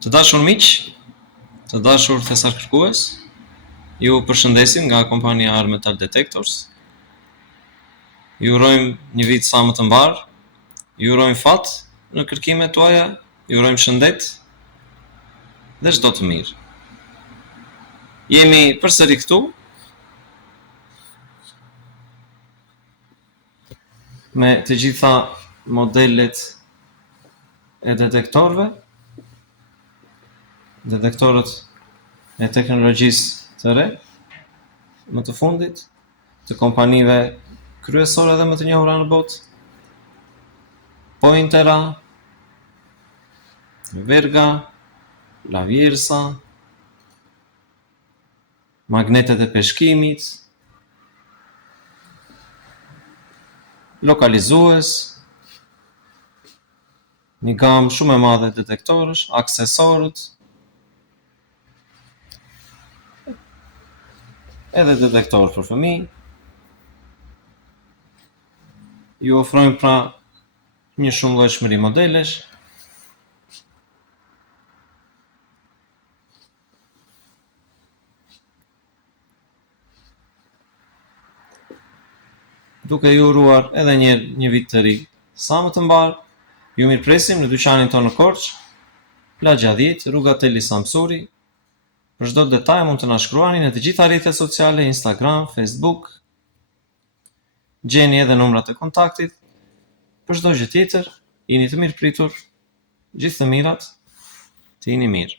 Të dashur miq, të dashur thesar kërkues, ju përshëndesim nga kompania Ar Metal Detectors. Ju urojmë një vit sa më të mbar, ju urojmë fat në kërkimet tuaja, ju urojmë shëndet dhe çdo të mirë. Jemi përsëri këtu me të gjitha modelet e detektorëve, detektorët e teknologjisë të re, më të fundit, të kompanive kryesore dhe më të njohura në botë, Pointera, Verga, Laviersa, magnetet e peshkimit, lokalizues, një gamë shumë e madhe detektorësh, aksesorët, edhe detektorë për fëmijë. Ju ofrojmë pra një shumëllojshmëri modelesh, duke ju uruar edhe një vit të ri sa më të mbar. Ju mirëpresim në dyqanin tonë në Korçë, Plagja 10, rruga Teli Samsuri. Për çdo detaj mund të na shkruani në të gjitha rrjetet sociale, Instagram, Facebook. Gjeni edhe numrat e kontaktit. Për çdo gjë tjetër, jeni të mirëpritur. Gjithë të mirat, të jeni mirë.